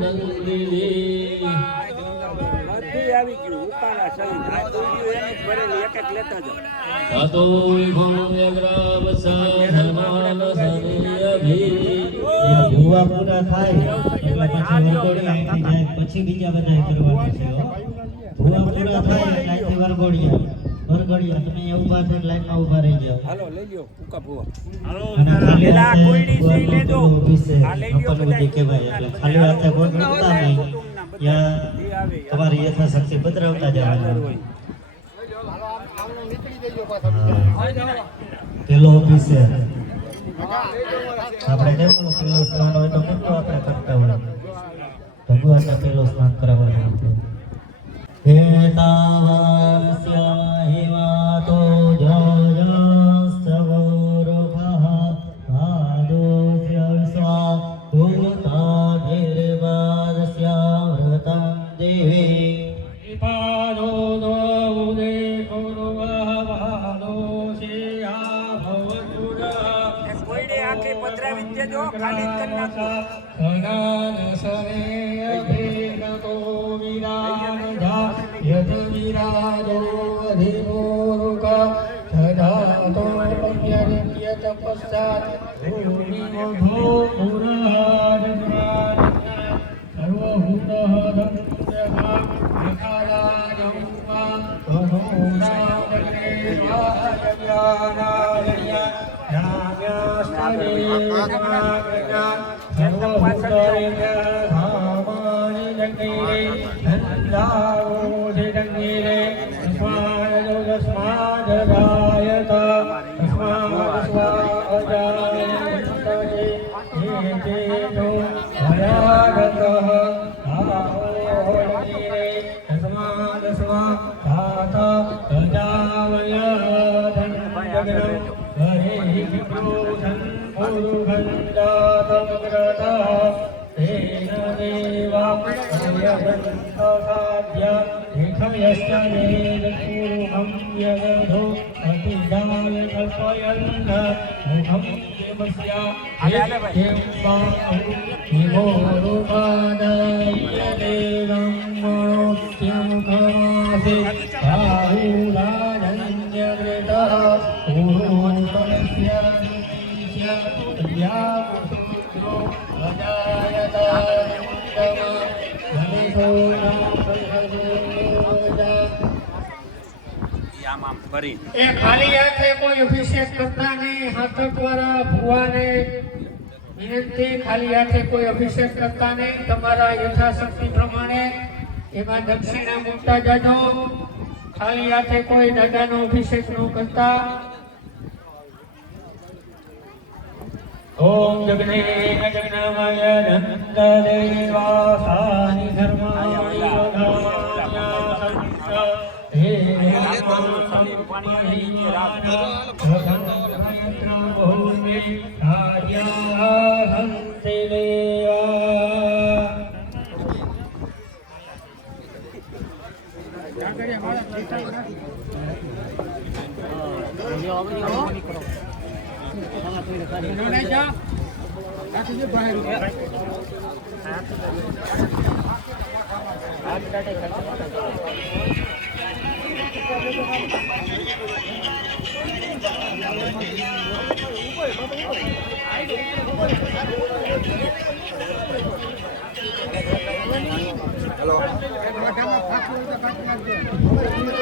નંદિની બધી આવી ગયું ઉપાડા સહિત આ દોડ્યું એને જ ભરેલી એક એક લેતા જાઓ અતો વિભુમ્ય ગ્રામ સાધનાન સનિયભી ભૂવા પૂરા થાય એટલે પછી વરઘોડિયા અહીંથી જાય પછી બીજા બધા કરવાના છે ભૂવા પૂરા થાય એટલે અહીંથી વરઘોડિયા તમે ઊભા થઈને લાઈનમાં ઊભા રહી જાઓ હાલો લઈ લ્યો ઉકા ભૂવા હાલો પેલા કોઈડી છે લેજો આ લઈ લ્યો બધા કહેવાય એટલે ખાલી હાથે ગોળગોળતા નહીં યા તમારી યથાશક્તિ પધરાવતા જવાનું પેલો ઓફિસર આપણે કેમ પેલો સ્નાન હોય તો કેટલું આપણે કરતા હોય ભગવાનને પેલો સ્નાન કરાવવાનું હે તાવસ્ય હિમાતો જયસ્તવોરભઃ ભાદોસ્ય સ્વા ભૂતાનિર્વાદસ્ય વ્રતં દેવી પાદો દો ઉદે આખી પધરાવી દેજો ખાલી કરી નાખો ખગાન સરે અભિનતો વિરાજા યદ વિરાજો અધિમોરુકા થદાતો પમ્યર્ય તપસ્સાત ભૂમિ મધો પુરહાર સર્વભૂતઃ ધન્યગા વિખારાજંકા એ ખાલી હાથે કોઈ અભિષેક કરતા નહીં હાથ દ્વારા ભુવાને વિનંતી ખાલી હાથે કોઈ અભિષેક કરતા નહીં તમારા યથાશક્તિ પ્રમાણે એમાં દક્ષિણા મૂકતા જાજો ખાલી હાથે કોઈ દાદાનો અભિષેક ન કરતા ઓમ જગને જગનામય નંદ દેવાસાનિ ધર્માય હે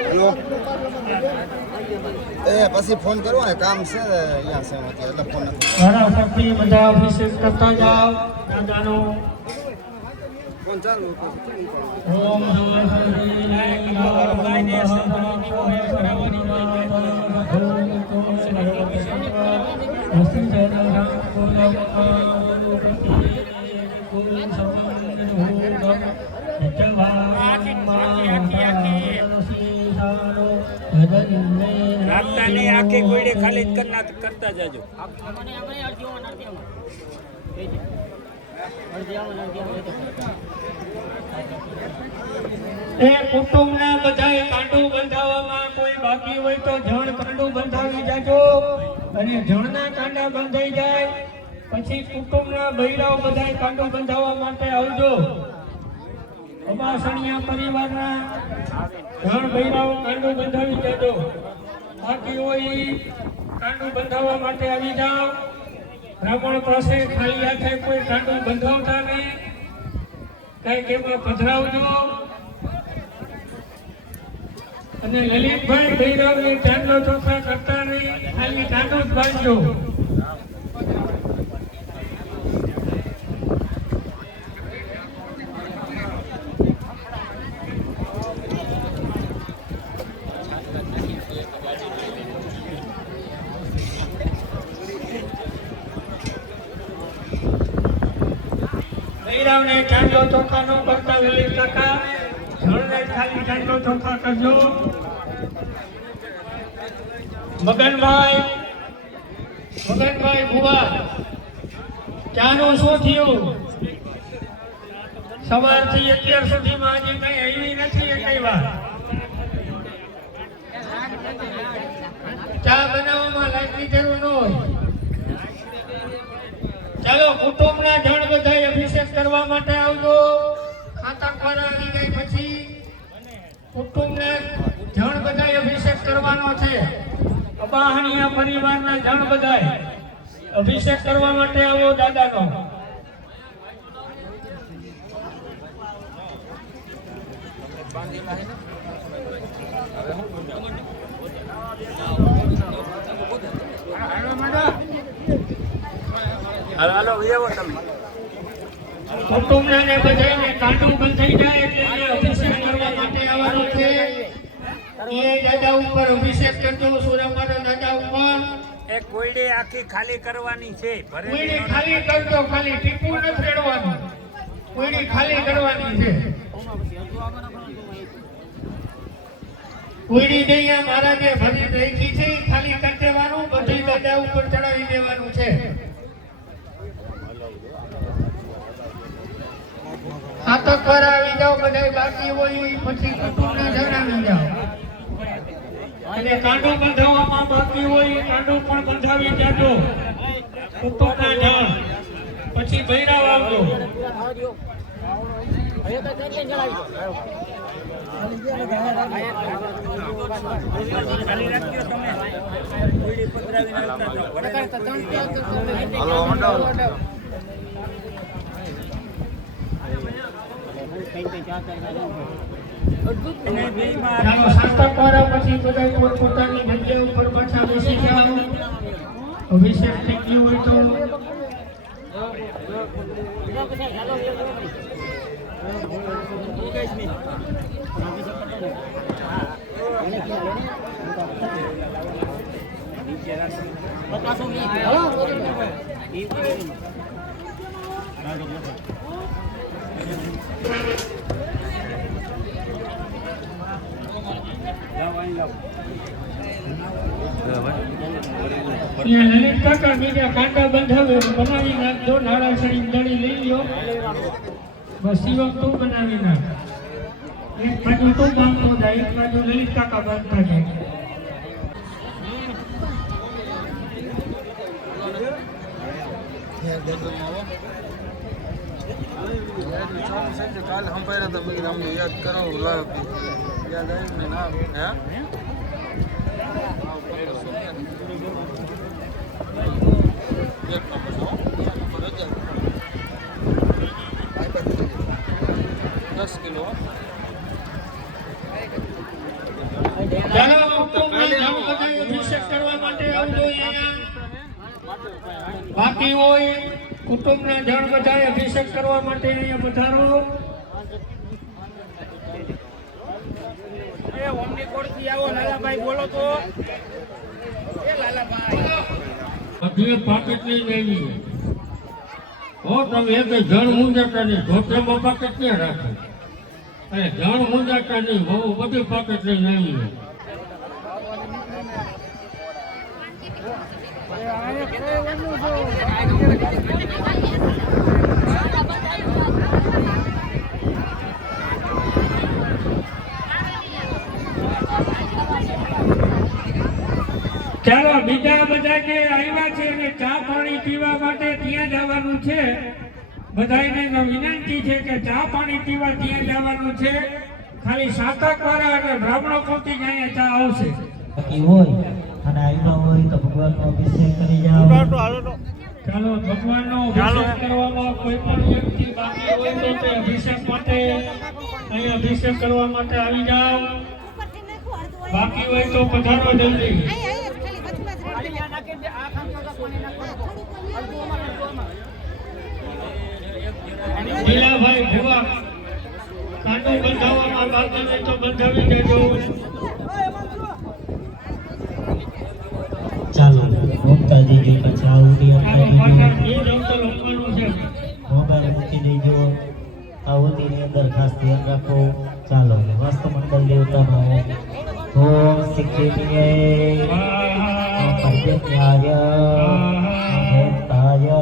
હેલો એ પછી ફોન કરો કામ છે અહીંયા છે એટલે ફોન ઘણા શક્તિ બધા અભિષેક કરતા જાઓ દાદાનો ફોન ચાલુ ઓમ રાખતા નહીં આખી કોઈડે ખાલી જ કરતા જાજો એ કુટુંબના બધાય કાંડું બંધાવવામાં કોઈ બાકી હોય તો જણ કાંડું બંધાવી જાજો અને જણના કાંડા બંધાઈ જાય પછી કુટુંબના બૈરાઓ બધાય કાંડું બંધાવવા માટે આવજો. વાસણિયા પરિવારના ધણ ભૈરાઓ કાંડો બંધાવી દેજો. બાકી હોય ઈ કાંડો બંધાવવા માટે આવી જાઓ. બ્રાહ્મણ પાસે ખાલી હાથે કોઈ કાંડો બંધાવતા નહીં, કંઈક એમાં પધરાવજો. અને લલિતભાઈ ભૈરવને ચાંદલો ચોખા કરતા નહીં, ખાલી કાંડો જ બાંધજો. ભૈરવને ચાંદલો ચોખા નો કરતા લલિત કાકા, ધણને ખાલી ચાંદલો ચોખા કરજો. મગનભાઈ ભુવા, ચાનું શું થયું? સવારથી અત્યાર સુધીમાં હજી કઈ આવી નથી કઈ વાર. ચા બનાવવામાં લાગની જરૂર ન હોય. ચાલો કુટુંબના જણ બધા અભિષેક કરવા માટે આવજો. ખાતા ખોરા આવી ગઈ પછી કુટુંબના જણ બધા અભિષેક કરવાનો છે. અબાહણીયા પરિવારના જણ બધા અભિષેક કરવા માટે આવો દાદાનો. હાલો એવો તમે કુટુંબને બધાને કાંડું બંધાઈ જાય એટલે અભિષેક કરવા માટે આવવાનો છે. એ દાદા ઉપર અભિષેક કરજો. સુરામાના દાદા ઉપર એક કોયડી આખી ખાલી કરવાની છે. કોયડી ખાલી કરજો, ખાલી ટીપું નથી રેડવાનું. કોયડી ખાલી કરવાની છે. કોયડી દૈયા મહારાજે ભરી રાખી છે, ખાલી કરી દેવાનું. બધી દાદા ઉપર ચડાવી દેવાનું છે. ખાતક પર આવી જાઓ બધા, બાકી હોય પછી કુટુંબને જણાવી જાઓ. અને કાંડો બંધાવવામાં બાકી હોય કાંડો પણ બંધાવી દેજો. કુટુંબના જણ પછી ભૈરાવ આવજો. ખાલી રાખજો તમે. કોયડી પધરાવીને આવતા જાઓ. ચાલો સાતક વાળા પછી બધા પોતપોતાની જગ્યા ઉપર પાછા બેસી જાઓ. અભિષેક થઈ ગયું હોય તો લલિત કાકા બીજા કાંટા બંધાવે બનાવી નાખજો. નાળાસરી દળી લઈ લો. બસ શિવમ તું બનાવી નાખ. એક બાજુ તું બાંધતો જાય, એક બાજુ લલિત કાકા બાંધતા જાય. કાલ हम पैरा था मेरी हम याद करो याद आया मैं ना है दस किलो અભિષેક કરવા માટે આવજો. બાકી હોય કુટુંબના જણ બધા અભિષેક કરવા માટે અહીંયા પધારો. એ ઓમની કોડથી આવો લાલાભાઈ, બોલો તો. એ લાલાભાઈ બધી પાકેટ લઈને આવી. હો તમે એક જણ મુંજાતા નહીં, ધોતેમાં પાકેટ ક્યાં રાખે? અરે જણ મુંજાતા નહીં, બહુ બધી પાકેટ લઈને આવી. ચાલો બીજા બધા જે આવ્યા છે અને ચા પાણી પીવા માટે ત્યાં જવાનું છે. બધાયને વિનંતી છે કે ચા પાણી પીવા ત્યાં જવાનું છે. ખાલી સાતક વાળા અને બ્રાહ્મણો પૂરતી જ અહીંયા ચા આવશે. બાકી હોય અને આવ્યા હોય તો ભગવાનનો અભિષેક કરી જાઓ. ચાલો ભગવાનનો અભિષેક કરવામાં કોઈ પણ વ્યક્તિ બાકી હોય તો તે અભિષેક માટે અહીં અભિષેક કરવા માટે આવી જાઓ. બાકી હોય તો પધારો જલ્દી. લીલાભાઈ ભુવા કાંડો બંધાવવામાં બાકી હોય તો બંધાવી દેજો. ચાલો મૂકતા જઈજો પછી આવું ચાલો પાછા એ જ અવસર હોવાનું છે. મોબાઈલ મૂકી દેજો. આવુતિની અંદર ખાસ ધ્યાન રાખો. ચાલો વાસ્તુ મંડળ દેવતાનો ઓમ સિદ્ધિય ઓમ પદ્મન્યાય ઓમ ભેતાય.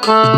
Thank you.